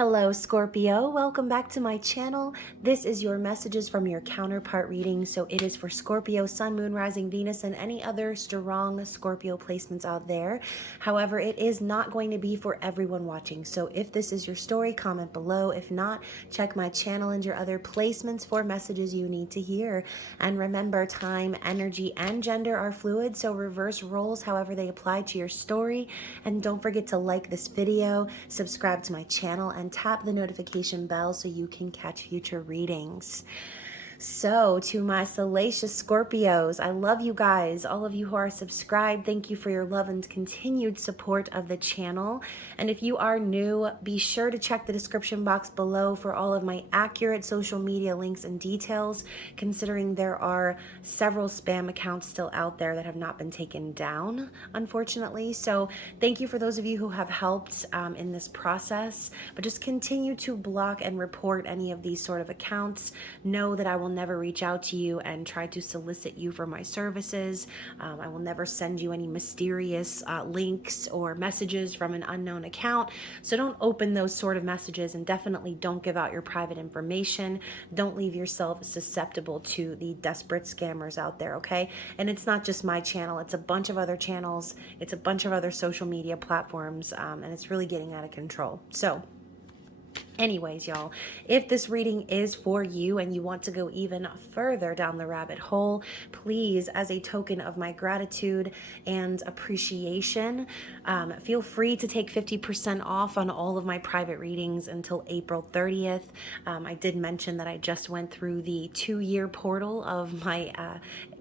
Hello Scorpio, welcome back to my channel. This is your messages from your counterpart reading. So it is for Scorpio, Sun, Moon, Rising, Venus, and any other strong Scorpio placements out there. However, it is not going to be for everyone watching. So if this is your story, comment below. If not, check my channel and your other placements for messages you need to hear. And remember, time, energy, and gender are fluid. So reverse roles however they apply to your story. And don't forget to like this video, subscribe to my channel, and tap the notification bell so you can catch future readings. So, to my salacious Scorpios, I love you guys. All of you who are subscribed, thank you for your love and continued support of the channel. And if you are new, be sure to check the description box below for all of my accurate social media links and details, considering there are several spam accounts still out there that have not been taken down, unfortunately. So, thank you for those of you who have helped in this process. But just continue to block and report any of these sort of accounts. Know that I will never reach out to you and try to solicit you for my services. I will never send you any mysterious links or messages from an unknown account. So don't open those sort of messages, and definitely don't give out your private information. Don't leave yourself susceptible to the desperate scammers out there, okay? And it's not just my channel, it's a bunch of other channels, it's a bunch of other social media platforms, and it's really getting out of control. So anyways, y'all, if this reading is for you and you want to go even further down the rabbit hole, please, as a token of my gratitude and appreciation, feel free to take 50% off on all of my private readings until April 30th. I did mention that I just went through the 2-year portal of my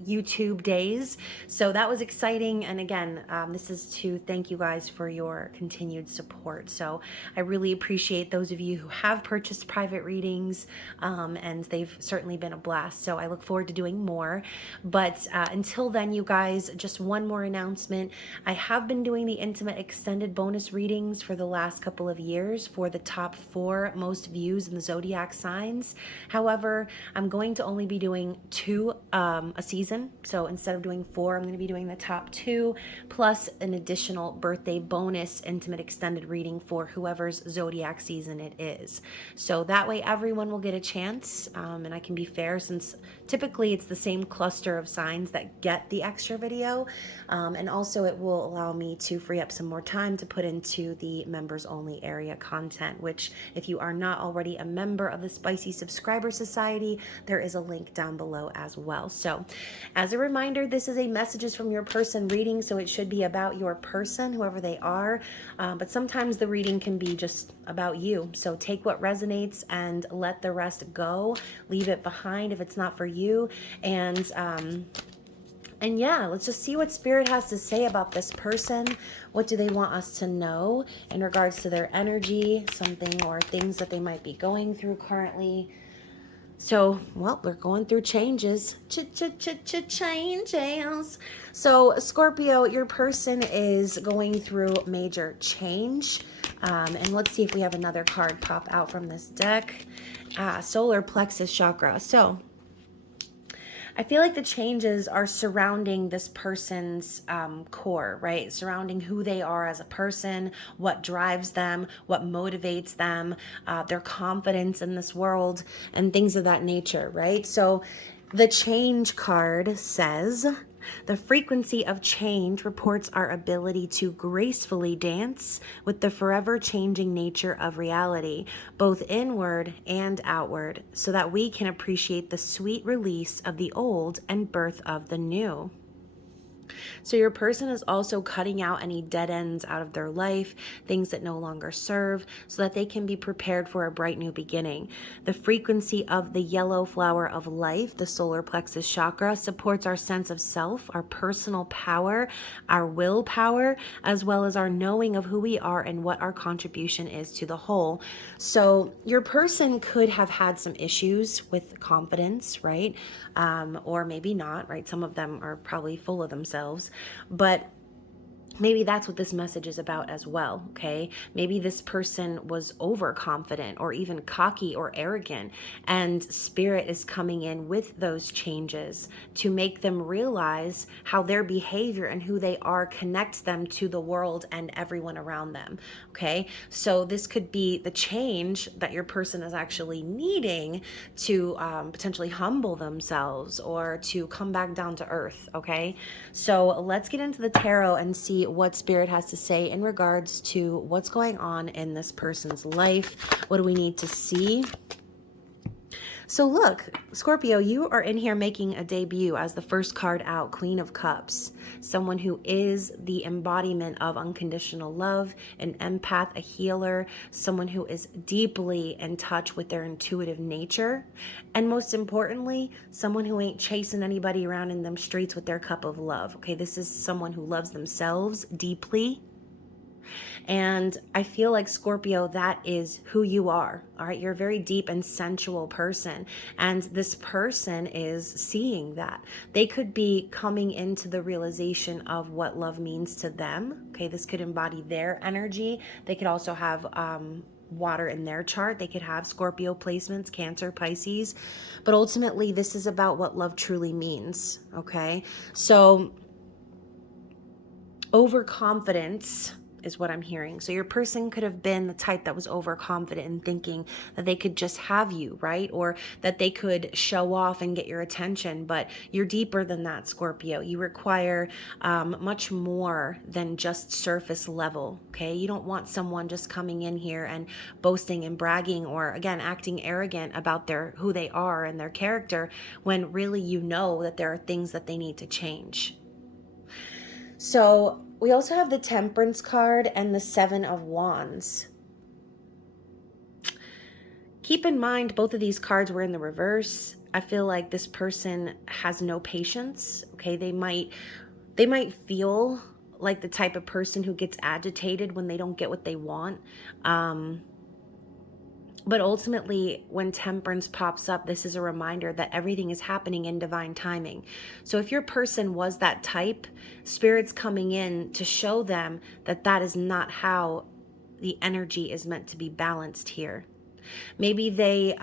YouTube days. So that was exciting. And again, this is to thank you guys for your continued support. So I really appreciate those of you who have purchased private readings, and they've certainly been a blast. So I look forward to doing more. But until then, you guys, just one more announcement. I have been doing the intimate extended bonus readings for the last couple of years for the top 4 most views in the zodiac signs. However, I'm going to only be doing 2 a season. So instead of doing 4, I'm going to be doing the top 2 plus an additional birthday bonus intimate extended reading for whoever's zodiac season it is. So that way everyone will get a chance, and I can be fair since typically it's the same cluster of signs that get the extra video, and also it will allow me to free up some more time to put into the members only area content, which if you are not already a member of the Spicy Subscriber Society, there is a link down below as well. So as a reminder, this is a messages from your person reading, so it should be about your person, whoever they are, but sometimes the reading can be just about you. So take what resonates and let the rest go. Leave it behind if it's not for you. And yeah, let's just see what Spirit has to say about this person. What do they want us to know in regards to their energy, something or things that they might be going through currently. So, well, we're going through changes. Changes. So, Scorpio, your person is going through major change. And let's see if we have another card pop out from this deck. Solar Plexus Chakra. So, I feel like the changes are surrounding this person's core, right? Surrounding who they are as a person, what drives them, what motivates them, their confidence in this world, and things of that nature, right? So the change card says, the frequency of change reports our ability to gracefully dance with the forever changing nature of reality, both inward and outward, so that we can appreciate the sweet release of the old and birth of the new. So your person is also cutting out any dead ends out of their life, things that no longer serve, so that they can be prepared for a bright new beginning. The frequency of the yellow flower of life, the solar plexus chakra, supports our sense of self, our personal power, our willpower, as well as our knowing of who we are and what our contribution is to the whole. So your person could have had some issues with confidence, right? Or maybe not, right? Some of them are probably full of themselves. But Maybe that's what this message is about as well, okay? Maybe this person was overconfident or even cocky or arrogant, and spirit is coming in with those changes to make them realize how their behavior and who they are connects them to the world and everyone around them, okay? So this could be the change that your person is actually needing to potentially humble themselves or to come back down to earth, okay? So let's get into the tarot and see what spirit has to say in regards to what's going on in this person's life. What do we need to see? So look, Scorpio, you are in here making a debut as the first card out, Queen of Cups. Someone who is the embodiment of unconditional love, an empath, a healer, someone who is deeply in touch with their intuitive nature. And most importantly, someone who ain't chasing anybody around in them streets with their cup of love. Okay, this is someone who loves themselves deeply. And I feel like, Scorpio, that is who you are. All right. You're a very deep and sensual person. And this person is seeing that. They could be coming into the realization of what love means to them. Okay. This could embody their energy. They could also have, water in their chart. They could have Scorpio placements, Cancer, Pisces. But ultimately, this is about what love truly means. Okay. So, overconfidence is what I'm hearing. So your person could have been the type that was overconfident and thinking that they could just have you, right? Or that they could show off and get your attention. But you're deeper than that, Scorpio. You require much more than just surface level, okay? You don't want someone just coming in here and boasting and bragging, or again, acting arrogant about who they are and their character, when really you know that there are things that they need to change. So we also have the Temperance card and the Seven of Wands. Keep in mind, both of these cards were in the reverse. I feel like this person has no patience. Okay, they might feel like the type of person who gets agitated when they don't get what they want. But ultimately, when Temperance pops up, this is a reminder that everything is happening in divine timing. So if your person was that type, Spirit's coming in to show them that that is not how the energy is meant to be balanced here. Maybe they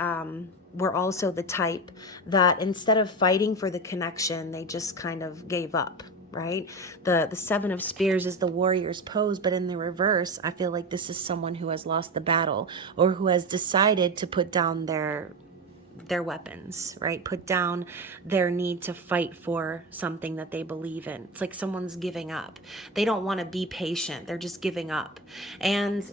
were also the type that instead of fighting for the connection, they just kind of gave up. Right? The Seven of Spears is the warrior's pose, but in the reverse, I feel like this is someone who has lost the battle, or who has decided to put down their weapons, right? Put down their need to fight for something that they believe in. It's like someone's giving up. They don't want to be patient. They're just giving up. And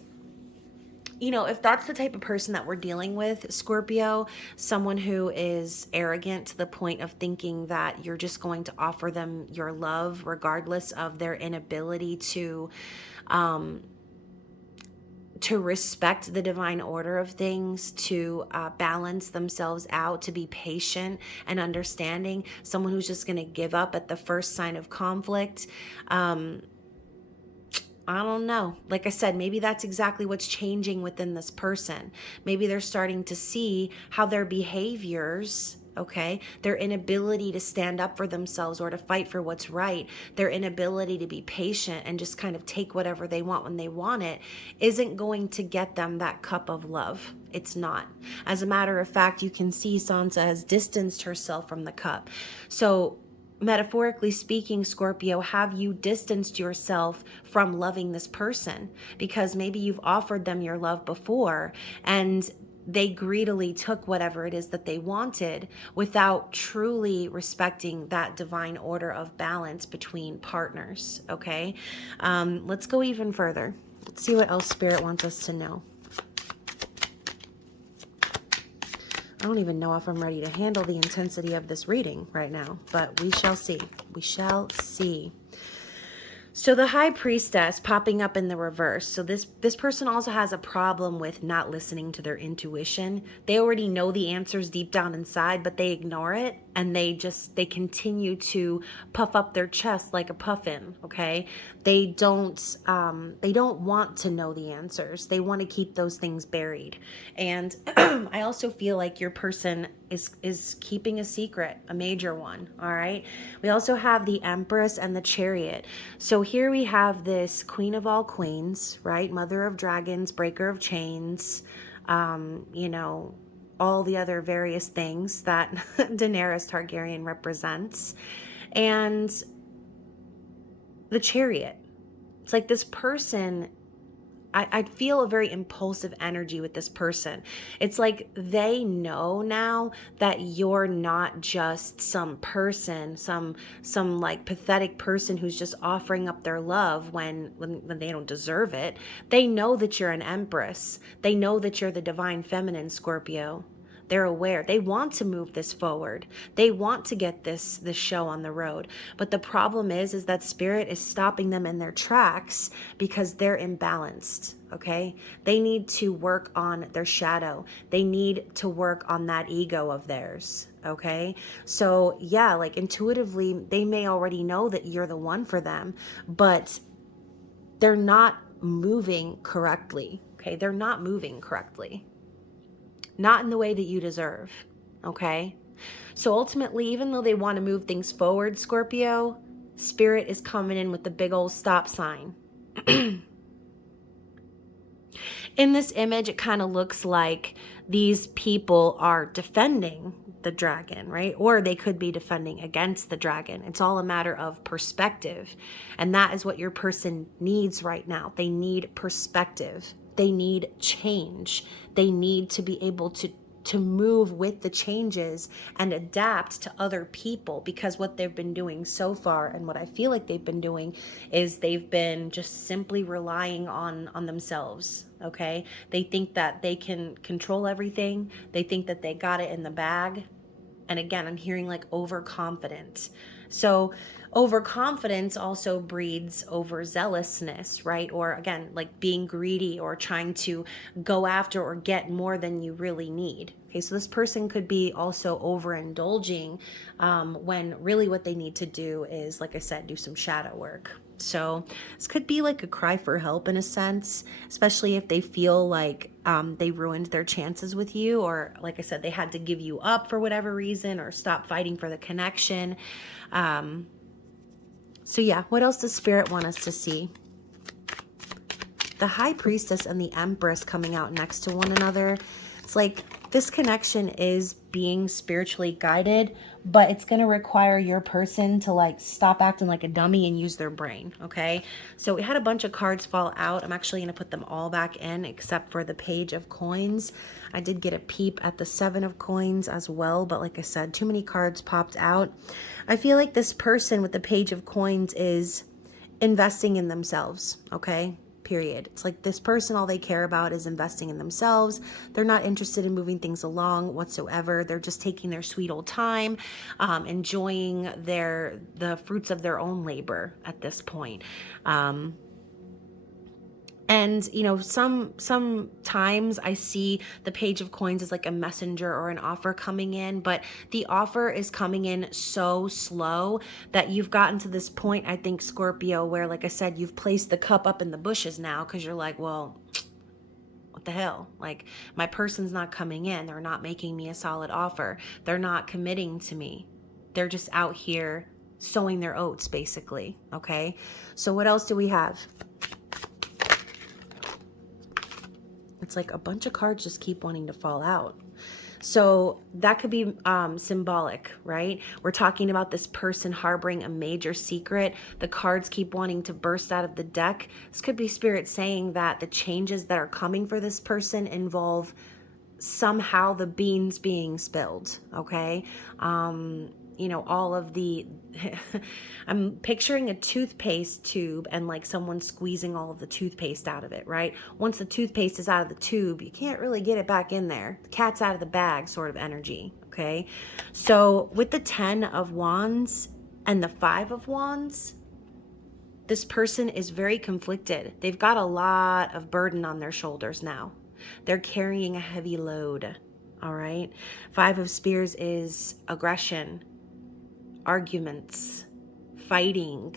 you know, if that's the type of person that we're dealing with, Scorpio, someone who is arrogant to the point of thinking that you're just going to offer them your love regardless of their inability to respect the divine order of things, to balance themselves out, to be patient and understanding, someone who's just going to give up at the first sign of conflict. I don't know. Like I said, maybe that's exactly what's changing within this person. Maybe they're starting to see how their behaviors, okay, their inability to stand up for themselves or to fight for what's right, their inability to be patient and just kind of take whatever they want when they want it, isn't going to get them that cup of love. It's not. As a matter of fact, you can see Sansa has distanced herself from the cup. So metaphorically speaking, Scorpio, have you distanced yourself from loving this person? Because maybe you've offered them your love before and they greedily took whatever it is that they wanted without truly respecting that divine order of balance between partners, okay? Let's go even further. Let's see what else Spirit wants us to know. I don't even know if I'm ready to handle the intensity of this reading right now, but we shall see. We shall see. So the High Priestess popping up in the reverse. So this person also has a problem with not listening to their intuition. They already know the answers deep down inside, but they ignore it, and they continue to puff up their chest like a puffin, okay? They don't want to know the answers. They want to keep those things buried. And I also feel like your person is keeping a secret, a major one, all right? We also have the Empress and the Chariot. So here we have this Queen of all queens, right? Mother of dragons, breaker of chains, you know, all the other various things that Daenerys Targaryen represents. And the Chariot. It's like this person, I feel a very impulsive energy with this person. It's like they know now that you're not just some person, some like pathetic person who's just offering up their love when they don't deserve it. They know that you're an Empress. They know that you're the divine feminine, Scorpio. They're aware. They want to move this forward. They want to get this show on the road. But the problem is that spirit is stopping them in their tracks because they're imbalanced, okay? They need to work on their shadow. They need to work on that ego of theirs, okay? So yeah, like intuitively, they may already know that you're the one for them, but they're not moving correctly, okay? They're not moving correctly. Not in the way that you deserve, okay? So ultimately, even though they want to move things forward, Scorpio, spirit is coming in with the big old stop sign. In this image, it kind of looks like these people are defending the dragon, right? Or they could be defending against the dragon. It's all a matter of perspective. And that is what your person needs right now. They need perspective. They need change. They need to be able to move with the changes and adapt to other people, because what they've been doing so far, and what I feel like they've been doing, is they've been just simply relying on themselves, okay? They think that they can control everything. They think that they got it in the bag. And again, I'm hearing like overconfident. So overconfidence also breeds overzealousness, right? Or again, like being greedy or trying to go after or get more than you really need. Okay, so this person could be also overindulging when really what they need to do is, like I said, do some shadow work. So this could be like a cry for help in a sense, especially if they feel like they ruined their chances with you, or like I said, they had to give you up for whatever reason or stop fighting for the connection. So yeah, what else does Spirit want us to see? The High Priestess and the Empress coming out next to one another. It's like this connection is being spiritually guided, but it's going to require your person to like stop acting like a dummy and use their brain, okay? So we had a bunch of cards fall out. I'm actually going to put them all back in except for the Page of Coins. I did get a peep at the Seven of Coins as well, but like I said, too many cards popped out. I feel like this person with the Page of Coins is investing in themselves, okay? Period. It's like this person, all they care about is investing in themselves. They're not interested in moving things along whatsoever. They're just taking their sweet old time, enjoying the fruits of their own labor at this point. And, you know, sometimes I see the Page of Coins as like a messenger or an offer coming in, but the offer is coming in so slow that you've gotten to this point, I think, Scorpio, where, like I said, you've placed the cup up in the bushes now because you're like, well, what the hell? Like, my person's not coming in. They're not making me a solid offer. They're not committing to me. They're just out here sowing their oats, basically. Okay. So what else do we have? It's like a bunch of cards just keep wanting to fall out. So that could be symbolic, right? We're talking about this person harboring a major secret. The cards keep wanting to burst out of the deck. This could be Spirit saying that the changes that are coming for this person involve somehow the beans being spilled, okay? You know, all of the, I'm picturing a toothpaste tube and like someone squeezing all of the toothpaste out of it, right? Once the toothpaste is out of the tube, you can't really get it back in there. The cat's out of the bag sort of energy, okay? So with the 10 of Wands and the 5 of Wands, this person is very conflicted. They've got a lot of burden on their shoulders now. They're carrying a heavy load, all right? 5 of Spears is aggression, arguments, fighting,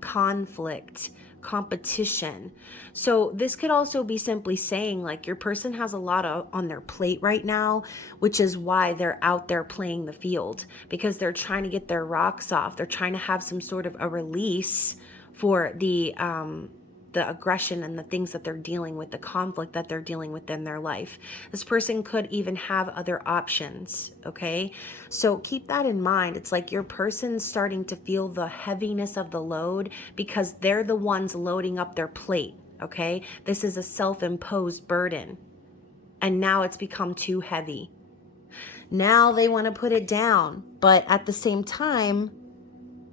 conflict, competition. So this could also be simply saying like your person has a lot on their plate right now, which is why they're out there playing the field, because they're trying to get their rocks off. They're trying to have some sort of a release for the aggression and the things that they're dealing with, the conflict that they're dealing with in their life. This person could even have other options, okay? So keep that in mind. It's like your person's starting to feel the heaviness of the load because they're the ones loading up their plate, okay? This is a self-imposed burden, and now it's become too heavy. Now they want to put it down, but at the same time,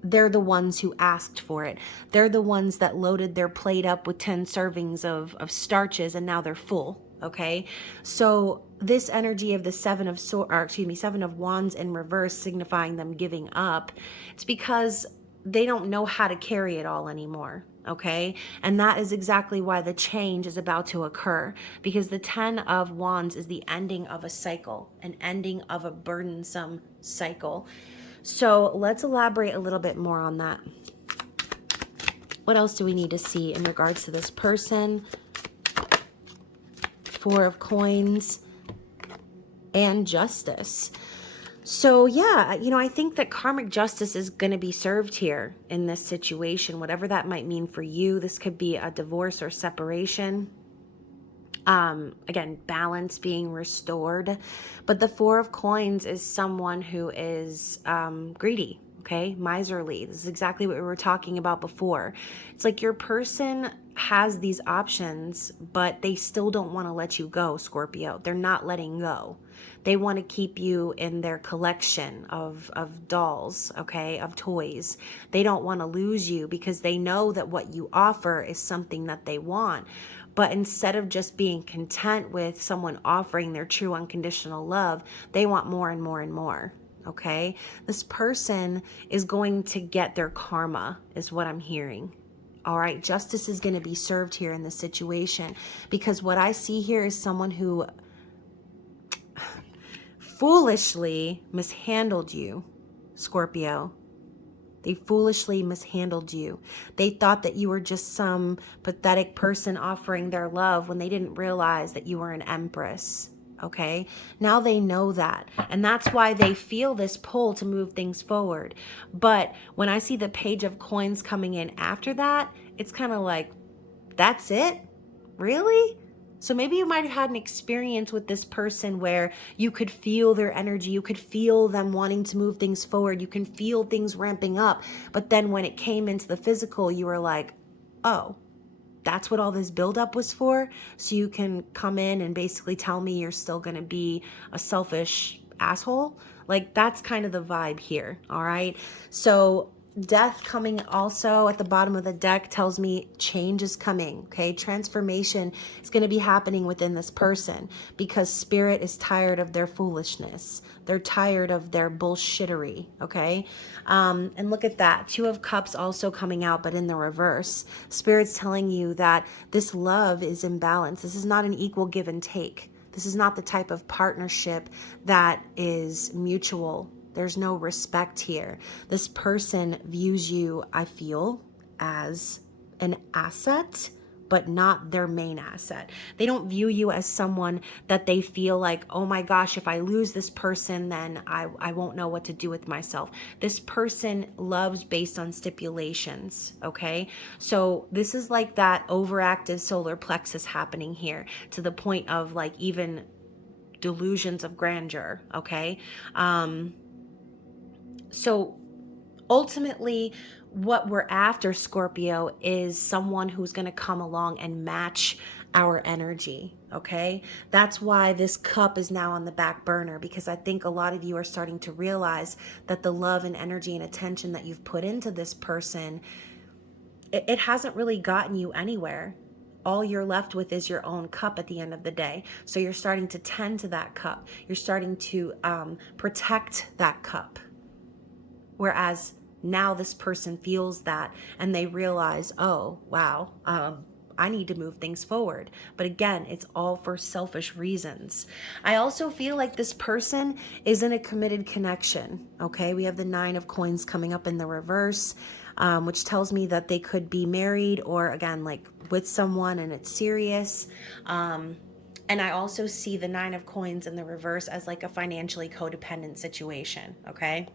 they're the ones who asked for it. They're the ones that loaded their plate up with 10 servings of starches, and now they're full, okay? So this energy of the seven of wands in reverse, signifying them giving up, it's because they don't know how to carry it all anymore, okay? And that is exactly why the change is about to occur, because the 10 of wands is the ending of a cycle, an ending of a burdensome cycle. So let's elaborate a little bit more on that. What else do we need to see in regards to this person? Four of coins and justice. So yeah, I think that karmic justice is going to be served here in this situation, whatever that might mean for you. This could be a divorce or separation. Again, balance being restored. But the Four of Coins is someone who is greedy, okay? Miserly. This is exactly what we were talking about before. It's like your person has these options, but they still don't want to let you go, Scorpio. They're not letting go. They want to keep you in their collection of dolls, okay, of toys. They don't want to lose you because they know that what you offer is something that they want. But instead of just being content with someone offering their true unconditional love, they want more and more and more, okay? This person is going to get their karma, is what I'm hearing. All right, justice is going to be served here in this situation, because what I see here is someone who foolishly mishandled you, Scorpio. They foolishly mishandled you. They thought that you were just some pathetic person offering their love when they didn't realize that you were an Empress, okay? Now they know that, and that's why they feel this pull to move things forward. But when I see the Page of Coins coming in after that, it's kind of like, that's it? Really? So maybe you might have had an experience with this person where you could feel their energy. You could feel them wanting to move things forward. You can feel things ramping up. But then when it came into the physical, you were like, oh, that's what all this buildup was for? So you can come in and basically tell me you're still going to be a selfish asshole? Like, that's kind of the vibe here, all right? So death coming also at the bottom of the deck tells me change is coming, okay? Transformation is going to be happening within this person because spirit is tired of their foolishness. They're tired of their bullshittery, okay? And look at that. Two of Cups also coming out, but in the reverse. Spirit's telling you that this love is imbalanced. This is not an equal give and take. This is not the type of partnership that is mutual. There's no respect here. This person views you, I feel, as an asset, but not their main asset. They don't view you as someone that they feel like, oh my gosh, if I lose this person, then I won't know what to do with myself. This person loves based on stipulations, okay? So this is like that overactive solar plexus happening here to the point of like even delusions of grandeur, okay? So ultimately, what we're after, Scorpio, is someone who's going to come along and match our energy, okay? That's why this cup is now on the back burner, because I think a lot of you are starting to realize that the love and energy and attention that you've put into this person, it hasn't really gotten you anywhere. All you're left with is your own cup at the end of the day. So you're starting to tend to that cup. You're starting to protect that cup. Whereas now this person feels that and they realize, oh, wow, I need to move things forward. But again, it's all for selfish reasons. I also feel like this person is in a committed connection, okay? We have the Nine of Coins coming up in the reverse, which tells me that they could be married or, again, like with someone and it's serious. And I also see the Nine of Coins in the reverse as like a financially codependent situation, okay?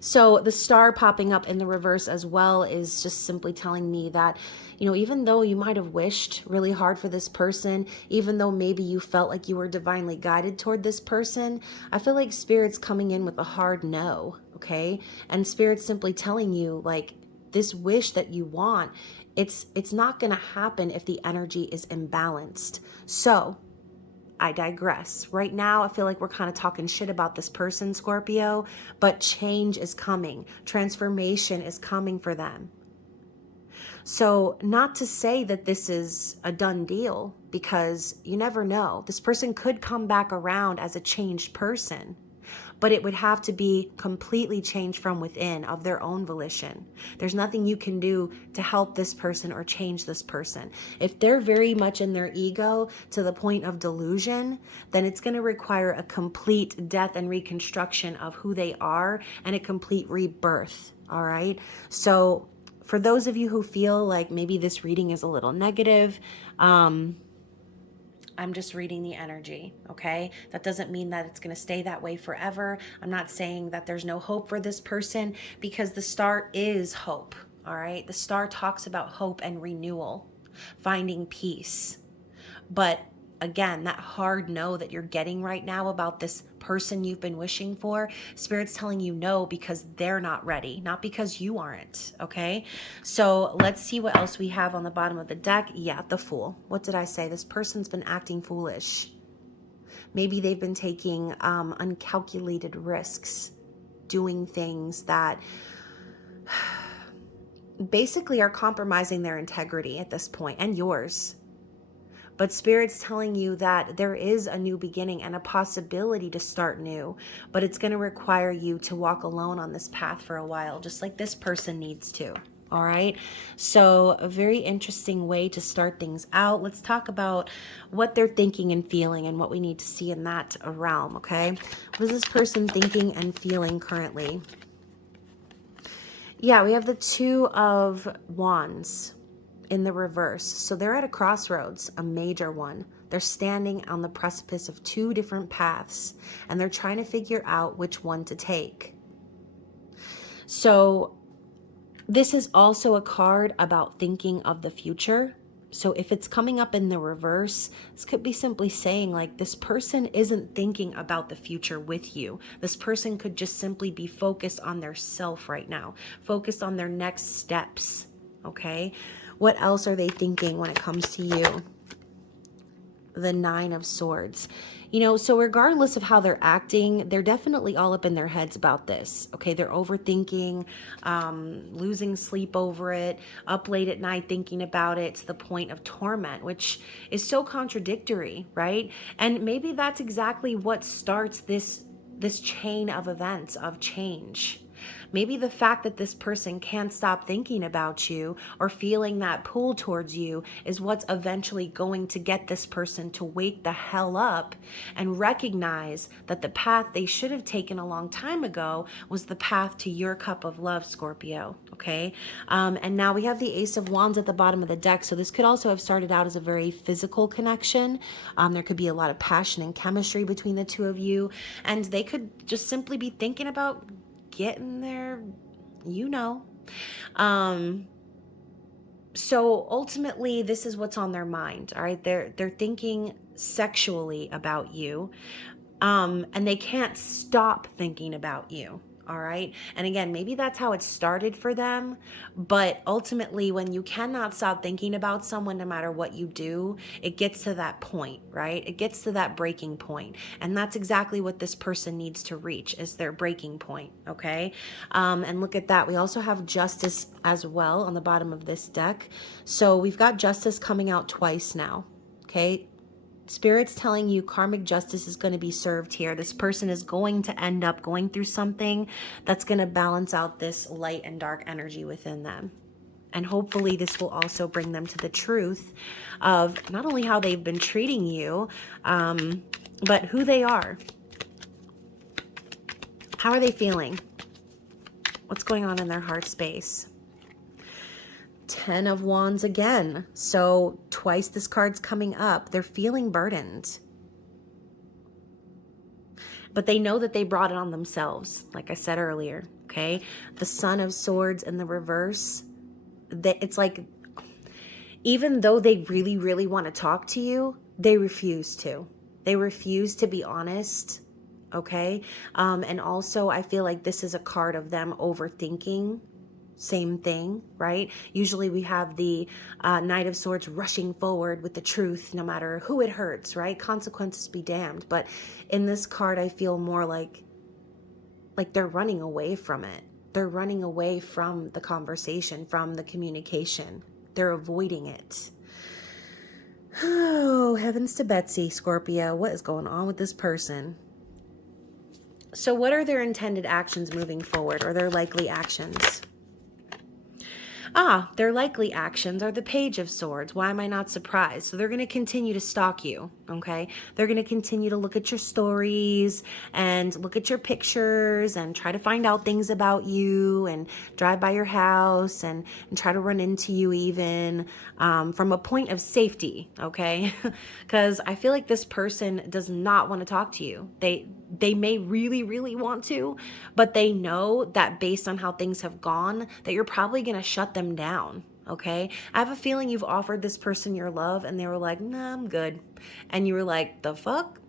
So the star popping up in the reverse as well is just simply telling me that, even though you might have wished really hard for this person, even though maybe you felt like you were divinely guided toward this person, I feel like Spirit's coming in with a hard no, okay? And Spirit's simply telling you, like, this wish that you want, it's not going to happen if the energy is imbalanced. So I digress. Right now, I feel like we're kind of talking shit about this person, Scorpio, but change is coming. Transformation is coming for them. So not to say that this is a done deal, because you never know. This person could come back around as a changed person, but it would have to be completely changed from within of their own volition. There's nothing you can do to help this person or change this person. If they're very much in their ego to the point of delusion, then it's going to require a complete death and reconstruction of who they are and a complete rebirth. All right. So for those of you who feel like maybe this reading is a little negative, I'm just reading the energy, okay? That doesn't mean that it's going to stay that way forever. I'm not saying that there's no hope for this person, because the star is hope, all right? The star talks about hope and renewal, finding peace. But again, that hard no that you're getting right now about this person you've been wishing for, Spirit's telling you no because they're not ready, not because you aren't, okay? So let's see what else we have on the bottom of the deck. Yeah, the Fool. What did I say? This person's been acting foolish. Maybe they've been taking uncalculated risks, doing things that basically are compromising their integrity at this point, and yours. But Spirit's telling you that there is a new beginning and a possibility to start new, but it's going to require you to walk alone on this path for a while, just like this person needs to. All right. So a very interesting way to start things out. Let's talk about what they're thinking and feeling and what we need to see in that realm. Okay. What is this person thinking and feeling currently? Yeah, we have the Two of Wands in the reverse. So they're at a crossroads, a major one. They're standing on the precipice of two different paths, and they're trying to figure out which one to take. So this is also a card about thinking of the future. So if it's coming up in the reverse, this could be simply saying, like, this person isn't thinking about the future with you. This person could just simply be focused on their self right now, focused on their next steps. Okay. What else are they thinking when it comes to you? The Nine of Swords. So regardless of how they're acting, they're definitely all up in their heads about this. Okay, they're overthinking, losing sleep over it, up late at night thinking about it to the point of torment, which is so contradictory, right? And maybe that's exactly what starts this chain of events of change. Maybe the fact that this person can't stop thinking about you or feeling that pull towards you is what's eventually going to get this person to wake the hell up and recognize that the path they should have taken a long time ago was the path to your cup of love, Scorpio. Okay. And now we have the Ace of Wands at the bottom of the deck. So this could also have started out as a very physical connection. There could be a lot of passion and chemistry between the two of you. And they could just simply be thinking about getting there, so ultimately this is what's on their mind. All right, they're thinking sexually about you, and they can't stop thinking about you. All right. And again, maybe that's how it started for them. But ultimately, when you cannot stop thinking about someone, no matter what you do, it gets to that point, right? It gets to that breaking point. And that's exactly what this person needs to reach, is their breaking point. Okay. And look at that. We also have Justice as well on the bottom of this deck. So we've got Justice coming out twice now. Okay. Spirit's telling you karmic justice is going to be served here. This person is going to end up going through something that's going to balance out this light and dark energy within them. And hopefully this will also bring them to the truth of not only how they've been treating you, but who they are. How are they feeling? What's going on in their heart space? 10 of Wands again. So twice this card's coming up. They're feeling burdened. but they know that they brought it on themselves, like I said earlier, okay? The Son of Swords in the reverse, it's like, even though they really, really want to talk to you, they refuse to. They refuse to be honest, okay? And also, I feel like this is a card of them overthinking. Same thing, right? Usually we have the Knight of Swords rushing forward with the truth, no matter who it hurts, right? Consequences be damned. But in this card, I feel more like they're running away from it. They're running away from the conversation, from the communication. They're avoiding it. Oh, heavens to Betsy, Scorpio. What is going on with this person? So what are their intended actions moving forward, or their likely actions? Their likely actions are the Page of Swords. Why am I not surprised? So they're going to continue to stalk you, okay? They're going to continue to look at your stories and look at your pictures and try to find out things about you and drive by your house and try to run into you even from a point of safety, okay? Because I feel like this person does not want to talk to you. They may really, really want to, but they know that based on how things have gone, that you're probably going to shut them down, okay? I have a feeling you've offered this person your love and they were like, nah, I'm good. And you were like, the fuck?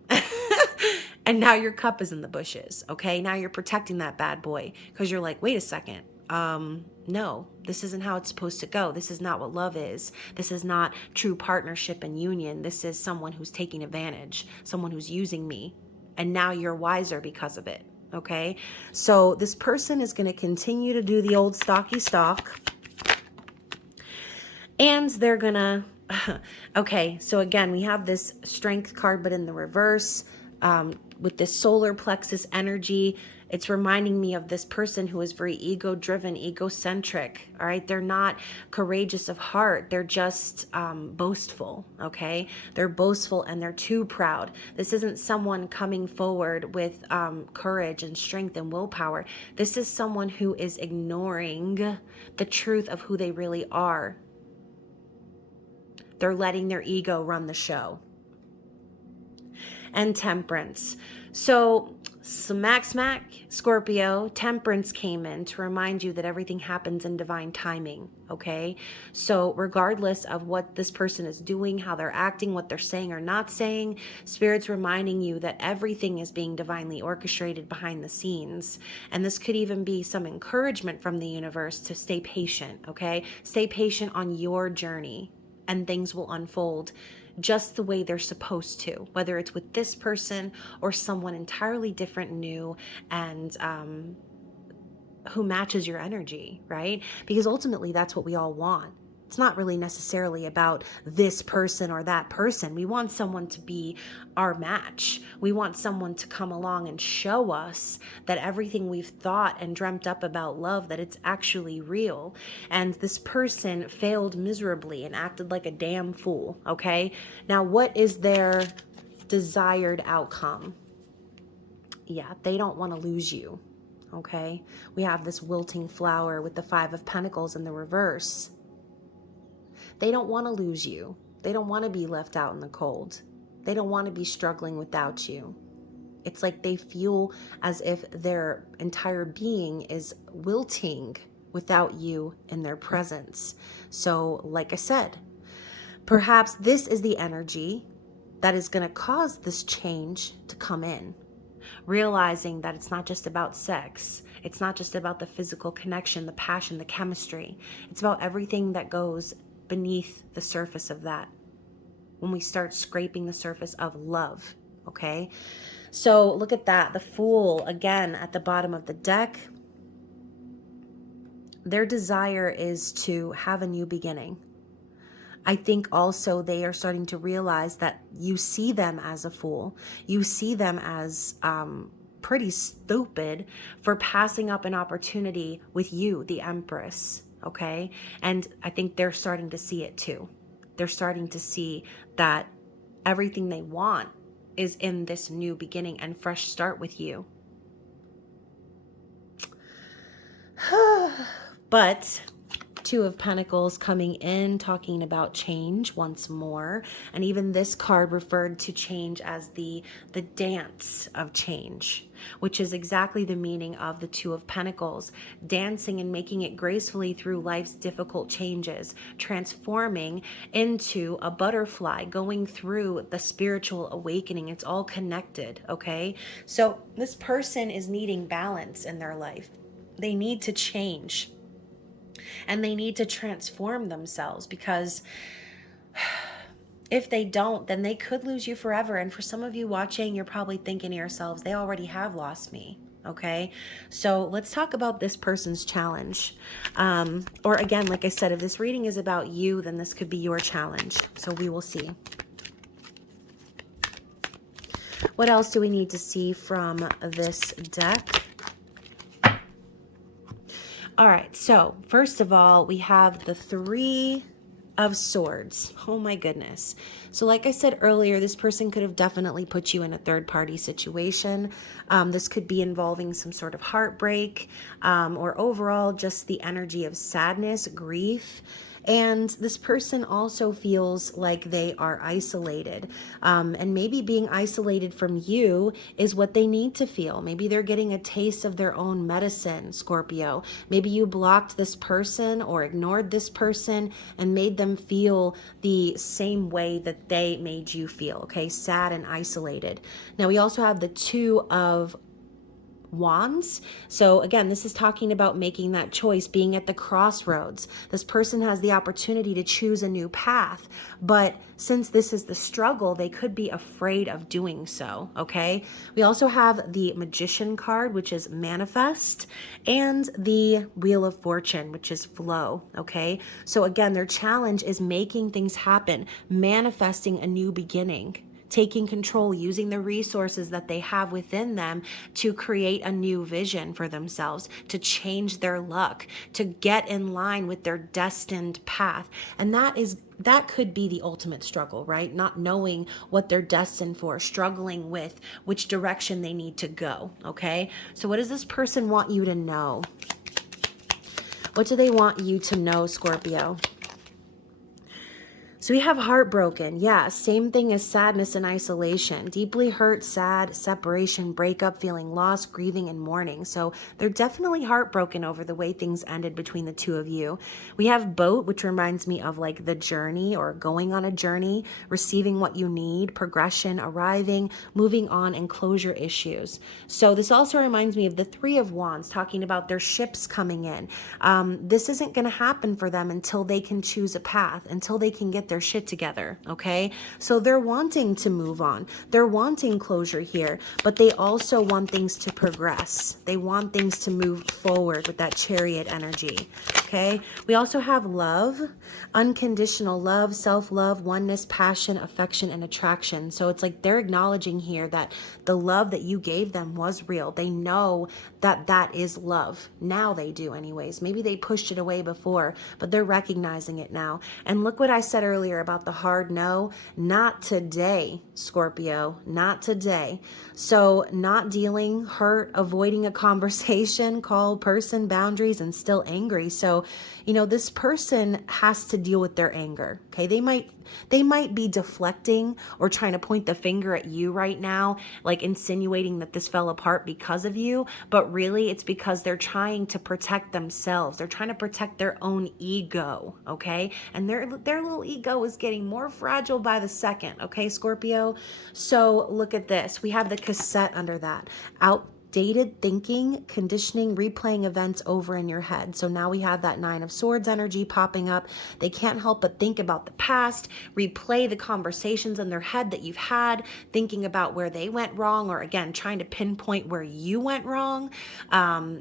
And now your cup is in the bushes, okay? Now you're protecting that bad boy because you're like, wait a second. No, this isn't how it's supposed to go. This is not what love is. This is not true partnership and union. This is someone who's taking advantage, someone who's using me. And now you're wiser because of it, okay? So this person is going to continue to do the old stalky stalk. And they're going to, okay, so again, we have this Strength card, but in the reverse, with this solar plexus energy. It's reminding me of this person who is very ego-driven, egocentric, all right? They're not courageous of heart. They're just boastful, okay? They're boastful and they're too proud. This isn't someone coming forward with courage and strength and willpower. This is someone who is ignoring the truth of who they really are. They're letting their ego run the show. And Temperance. So smack, Scorpio, Temperance came in to remind you that everything happens in divine timing, okay? So regardless of what this person is doing, how they're acting, what they're saying or not saying, Spirit's reminding you that everything is being divinely orchestrated behind the scenes. And this could even be some encouragement from the universe to stay patient, okay? Stay patient on your journey and things will unfold just the way they're supposed to, whether it's with this person or someone entirely different, new, and who matches your energy, right? Because ultimately that's what we all want. It's not really necessarily about this person or that person. We want someone to be our match. We want someone to come along and show us that everything we've thought and dreamt up about love, that it's actually real. And this person failed miserably and acted like a damn fool, okay? Now, what is their desired outcome? Yeah, they don't want to lose you, okay? We have this wilting flower with the Five of Pentacles in the reverse. They don't want to lose you. They don't want to be left out in the cold. They don't want to be struggling without you. It's like they feel as if their entire being is wilting without you in their presence. So, like I said, perhaps this is the energy that is going to cause this change to come in. Realizing that it's not just about sex. It's not just about the physical connection, the passion, the chemistry. It's about everything that goes beneath the surface of that. When we start scraping the surface of love, okay? So look at that. The Fool, again, at the bottom of the deck. Their desire is to have a new beginning. I think also they are starting to realize that you see them as a fool. You see them as pretty stupid for passing up an opportunity with you, the Empress, okay? And I think they're starting to see it too. They're starting to see that everything they want is in this new beginning and fresh start with you. But Two of Pentacles coming in, talking about change once more. And even this card referred to change as the dance of change, which is exactly the meaning of the Two of Pentacles. Dancing and making it gracefully through life's difficult changes, transforming into a butterfly, going through the spiritual awakening. It's all connected, okay? So this person is needing balance in their life. They need to change. And they need to transform themselves, because if they don't, then they could lose you forever. And for some of you watching, you're probably thinking to yourselves, they already have lost me. Okay, so let's talk about this person's challenge. Or again, like I said, if this reading is about you, then this could be your challenge. So we will see. What else do we need to see from this deck? All right, so first of all, we have the Three of Swords. Oh my goodness. So like I said earlier, this person could have definitely put you in a third-party situation. This could be involving some sort of heartbreak, or overall just the energy of sadness, grief. And this person also feels like they are isolated. And maybe being isolated from you is what they need to feel. Maybe they're getting a taste of their own medicine, Scorpio. Maybe you blocked this person or ignored this person and made them feel the same way that they made you feel, okay? Sad and isolated. Now, we also have the Two of Wands. So again, this is talking about making that choice, being at the crossroads. This person has the opportunity to choose a new path, but since this is the struggle, they could be afraid of doing so, okay? We also have the Magician card, which is manifest, and the Wheel of Fortune, which is flow, okay? So again, their challenge is making things happen, manifesting a new beginning, taking control, using the resources that they have within them to create a new vision for themselves, to change their luck, to get in line with their destined path. And that could be the ultimate struggle, right? Not knowing what they're destined for, struggling with which direction they need to go, okay? So what does this person want you to know? What do they want you to know, Scorpio? So we have heartbroken. Yeah, same thing as sadness and isolation. Deeply hurt, sad, separation, breakup, feeling lost, grieving, and mourning. So they're definitely heartbroken over the way things ended between the two of you. We have boat, which reminds me of like the journey or going on a journey, receiving what you need, progression, arriving, moving on, and closure issues. So this also reminds me of the Three of Wands, talking about their ships coming in. This isn't going to happen for them until they can choose a path, until they can get their shit together, okay? So they're wanting to move on. They're wanting closure here, but they also want things to progress. They want things to move forward with that Chariot energy, okay? We also have love, unconditional love, self-love, oneness, passion, affection, and attraction. So it's like they're acknowledging here that the love that you gave them was real. They know that that is love. Now they do anyways. Maybe they pushed it away before, but they're recognizing it now. And look what I said earlier about the hard no. Not today, Scorpio, not today. So not dealing, hurt, avoiding a conversation, call, person, boundaries, and still angry. So, you know, this person has to deal with their anger, okay? They might be deflecting or trying to point the finger at you right now, like insinuating that this fell apart because of you, but really it's because they're trying to protect themselves. They're trying to protect their own ego, okay? And their little ego is getting more fragile by the second, okay, Scorpio? So look at this. We have the cassette under that. Outdated thinking, conditioning, replaying events over in your head. So now we have that Nine of Swords energy popping up. They can't help but think about the past, replay the conversations in their head that you've had, thinking about where they went wrong, or again, trying to pinpoint where you went wrong,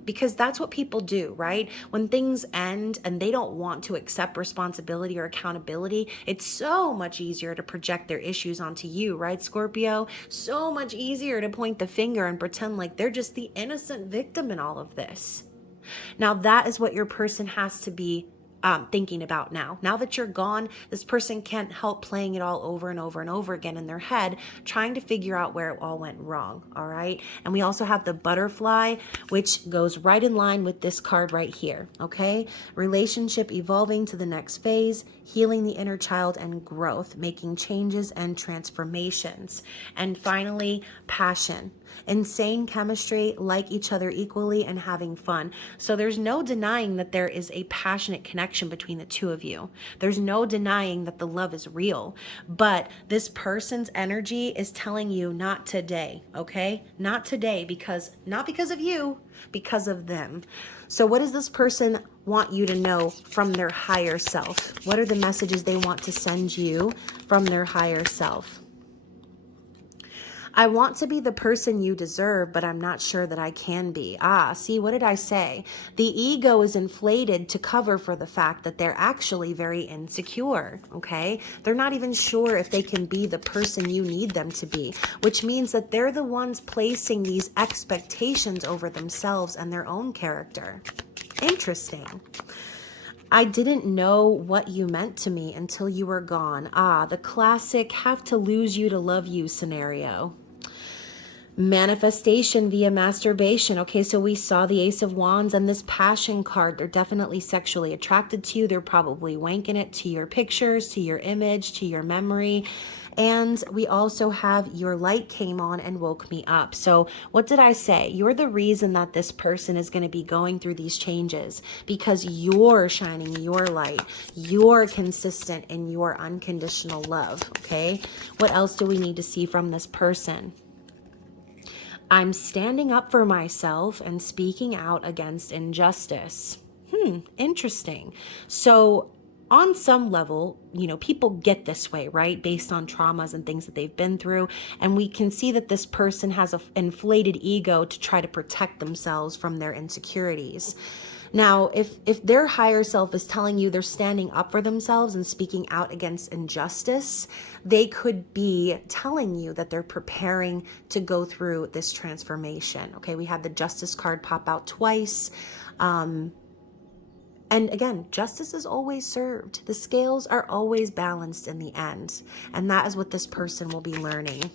because that's what people do, right? When things end and they don't want to accept responsibility or accountability, it's so much easier to project their issues onto you, right, Scorpio? So much easier to point the finger and pretend like they're just the innocent victim in all of this. Now, that is what your person has to be thinking about now. Now that you're gone, this person can't help playing it all over and over and over again in their head, trying to figure out where it all went wrong. All right. And we also have the butterfly, which goes right in line with this card right here. Okay. Relationship evolving to the next phase, healing the inner child and growth, making changes and transformations. And finally, passion. Insane chemistry, like each other equally, and having fun. So there's no denying that there is a passionate connection between the two of you. There's no denying that the love is real. But this person's energy is telling you not today, okay? Not today, not because of you, because of them. So what does this person want you to know from their higher self? What are the messages they want to send you from their higher self? I want to be the person you deserve, but I'm not sure that I can be. See, what did I say? The ego is inflated to cover for the fact that they're actually very insecure, okay? They're not even sure if they can be the person you need them to be, which means that they're the ones placing these expectations over themselves and their own character. Interesting. I didn't know what you meant to me until you were gone. The classic have to lose you to love you scenario. Manifestation via masturbation. Okay, so we saw the Ace of Wands and this passion card. They're definitely sexually attracted to you. They're probably wanking it to your pictures, to your image, to your memory. And we also have your light came on and woke me up. So what did I say? You're the reason that this person is going to be going through these changes, because you're shining your light. You're consistent in your unconditional love. Okay, what else do we need to see from this person? I'm standing up for myself and speaking out against injustice. Interesting. So on some level, people get this way, right? Based on traumas and things that they've been through. And we can see that this person has an inflated ego to try to protect themselves from their insecurities. Now, if their higher self is telling you they're standing up for themselves and speaking out against injustice, they could be telling you that they're preparing to go through this transformation. Okay, we had the Justice card pop out twice. And again, justice is always served. The scales are always balanced in the end. And that is what this person will be learning.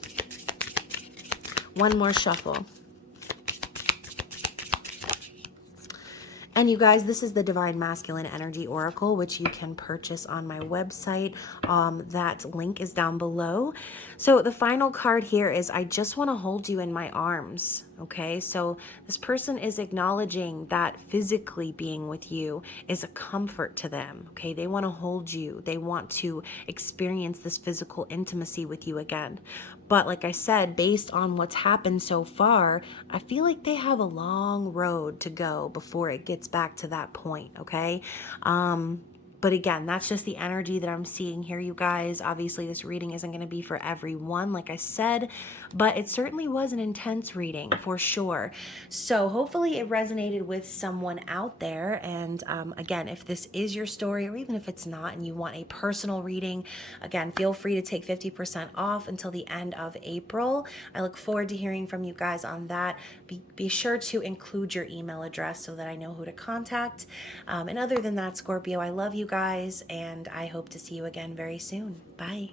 One more shuffle. And you guys, this is the Divine Masculine Energy Oracle, which you can purchase on my website. That link is down below. So the final card here is, I just want to hold you in my arms. Okay, so this person is acknowledging that physically being with you is a comfort to them. Okay, they want to hold you. They want to experience this physical intimacy with you again. But like I said, based on what's happened so far, I feel like they have a long road to go before it gets back to that point, okay? But again, that's just the energy that I'm seeing here, you guys. Obviously, this reading isn't going to be for everyone, like I said, but it certainly was an intense reading for sure. So hopefully it resonated with someone out there. And again, if this is your story, or even if it's not, and you want a personal reading, again, feel free to take 50% off until the end of April. I look forward to hearing from you guys on that. Be sure to include your email address so that I know who to contact. And other than that, Scorpio, I love you guys, and I hope to see you again very soon. Bye.